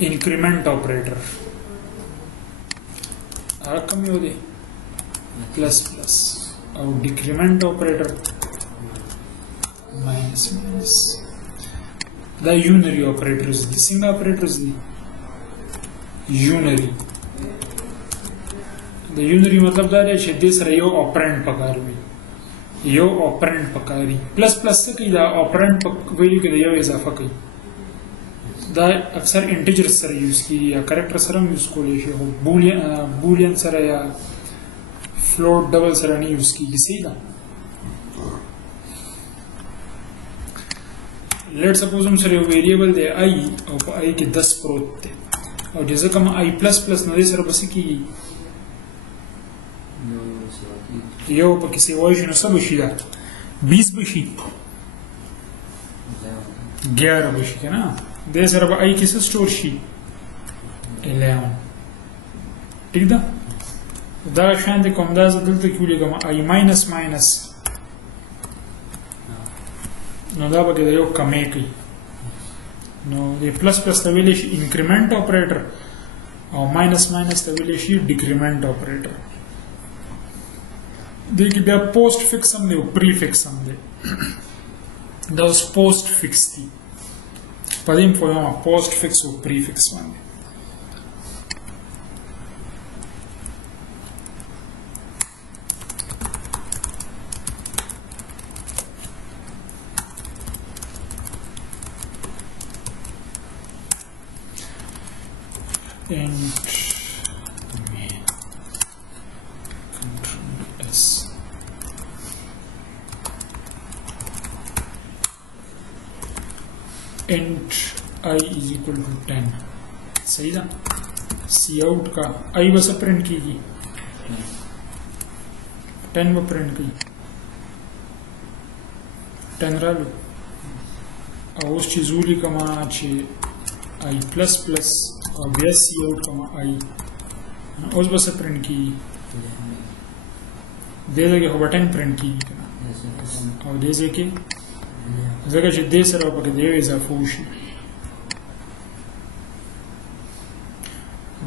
increment operator رقم یو دی plus plus او decrement operator minus minus دا unary operators دي څنګه operators دي unary د unary مطلب دا دی چې د سره یو operand پکار وي یو operand پکاري plus plus څه کوي دا operand په ویلو کې یو اضافه کوي دا اکثر انټیجر سره یوز کیږي یا کریکټر سره یوز کولی شي خو بولین سره یا فلوټ ډبل سره نه یوز کیږي صحیح ده لیټ سپوز هم سره یو ویریبل دی آی او په آی کې 10 پروت دی او جزه کوم آی پلس پلس نه سره بس کیږي یو پکې سی وایي نو څه بشي دا 20 بشي 11 بشي کنه د سره به آی کې څه سٹور شي 11 ٹھیک ده دا شان د کوم دا دلته کې ولګم آی ماینس ماینس نو دا به یو کمې کوي نو د پلس پلس ته ویل شي انکریمنٹ اپریټر او ماینس ماینس ته ویل شي ډیکریمنٹ اپریټر دې کې بیا پوسټ فکس هم دی او پری فکس هم دی دا اوس پوسټ فکس دی په دې په یو پوسټ فکس او پری فکس باندې and Control S int I is equal to 10 सही था सी आउट का आई बस प्रिंट कीजिए 10 में प्रिंट की 10 रालू और उस चीज़ूली कमा अच्छे आई प्लस प्लस और बी सी आउट कमा आई उस बस प्रिंट की दे दे के बटन प्रिंट की और दे दे के जगह چې دې سره په دې اضافه وشي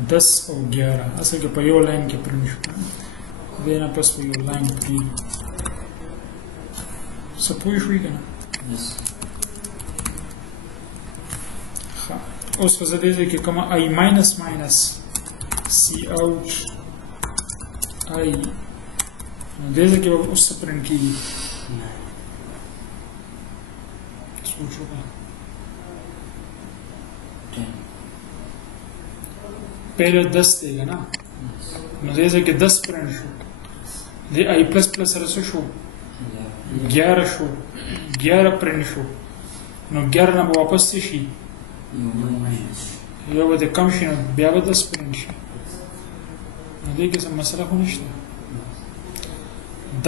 10 او 11 اصل کې په یو لاین کې پرنټ شو دې نه پس په یو لاین کې سپوږی شوې کنه ها اوس په دې کې کومه i ماینس ماینس سی اوټ i دې کې اوس پرنټ کیږي पहले 10 देगा ना जैसे कि 10 प्रिंट शो ये आई प्लस प्लस रसो शो 11 शो 11 प्रिंट शो नो 11 ना वापस से शी यो बदे कम शी ना ब्याह 10 प्रिंट शी देखिए सब मसला होने शता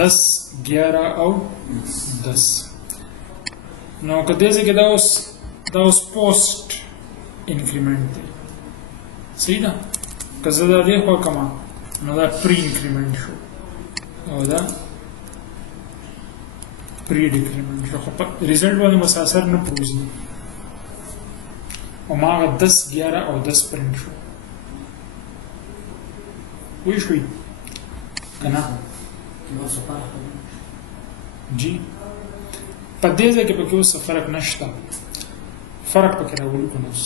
10 11 और 10 नो कदे से कि दाउस पोस्ट इंक्रीमेंट थे सही ना कज़दा देखो कमा नो दा प्री इंक्रीमेंट शो और दा प्री डिक्रीमेंट शो रिजल्ट वाले मसासर न पूछी और माँ 10 11 और 10 प्रिंट शो वही शुई कना जी पदेज़े के पक्के उस फर्क नश्ता फर्क पक्के राहुल को नस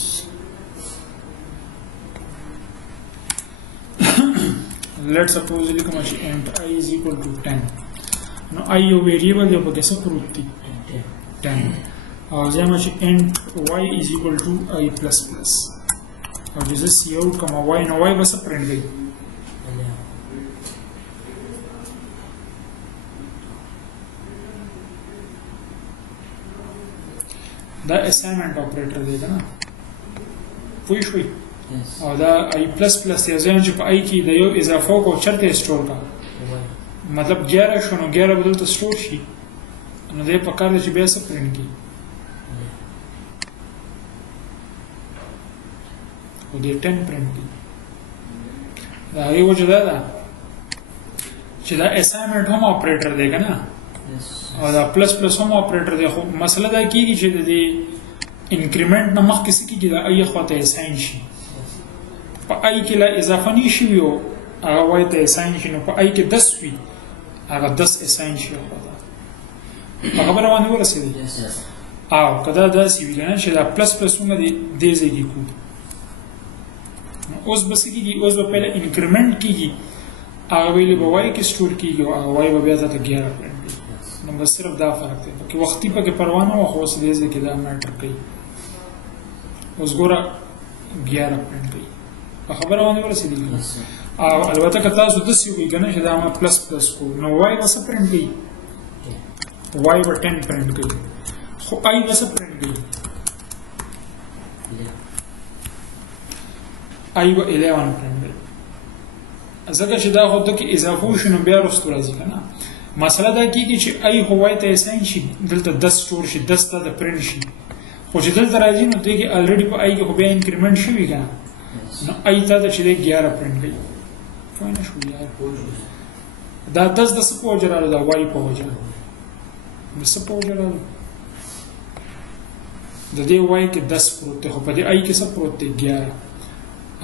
let's suppose लिखो मची int I is equal to 10 now I यो variable जो पक्के सब प्रूफती 10 और जैसे मची int y is equal to I plus plus और जैसे cout कमा y ना y बस प्रिंट गई दा असाइनमेंट ऑपरेटर देगा ना पूरी हुई और दा आई प्लस प्लस या जैन जो आई की दयो इजाफा को चरते स्टोर का मतलब 11 शनो 11 बदल तो स्टोर शी न दे पकार दे बेस प्रिंट की वो दे 10 प्रिंट की दा ये वो जो दा चला असाइनमेंट होम ऑपरेटर देगा ना और प्लस प्लस होम ऑपरेटर देखो मसला दा की कि انکریمنٹ نه مخکې څه کېږي دا ای خواته اساین شي په ای کې لا اضافه نه شي وي او هغه وای ته اساین شي نو په ای کې 10 وي هغه 10 اساین شي په خبره باندې ورسېدی او کدا داسې وي کنه چې دا پلس پلسونه دې ځای کې کو اوس بس کېږي اوس به پهله انکریمنٹ کېږي هغه ویلې به وای کې سټور کېږي او هغه وای به بیا ځاته 11 پرنټ کېږي نو بس صرف دا فرق دی که وختي پکې پروا نه وه خو اوس دې ځای کې دا میټر کوي اوس ګوره 11 پرنټ کوي په خبره باندې ورسېدی او البته که تاسو داسې وي که نه چې دا ما پلس پلس کو نو وای به څه پرنټ کوي وای به 10 پرنټ کوي خو آی به څه پرنټ کوي آی به 11 پرنټ کوي ځکه چې دا خو دکې اضافه وشي نو بیا وروسته راځي که نه مسله دا کېږي چې آی خو وای ته اساین شي دلته 10 سټور شي 10 ته د پرنټ شي خو چې دلته راځي نو دې کې الریډي په آی کې خو بیا انکریمنټ شوي که نه نو آی ته د چې دی 11 پرنټ کوي پوه نه شو یار دا 10 د څه په وجه راغلو دا وای په وجه د څه په وجه راغلو د دې وای کې 10 پروت دی خو په دې آی کې څه پروت دی 11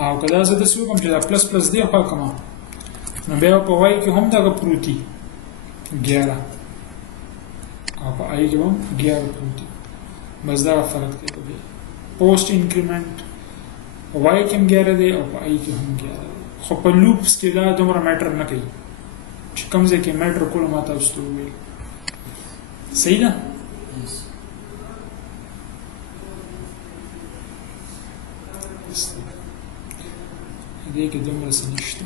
او که دا زه داسې وکړم چې دا پلس پلس دی خوا کړم نو بیا په وای کې هم دغه پروت دي 11 او په آی کې هم 11 پروت دي بس دا فرق دی په دې پوسټ انکریمنٹ وای کې هم 11 دی او په آی کې هم 11 دی خو په لوپس کې دا دومره میټر نه کوي چې کوم ځای کې میټر کول ما تاسو ته وویل صحیح ده دې کې دومره څه نشته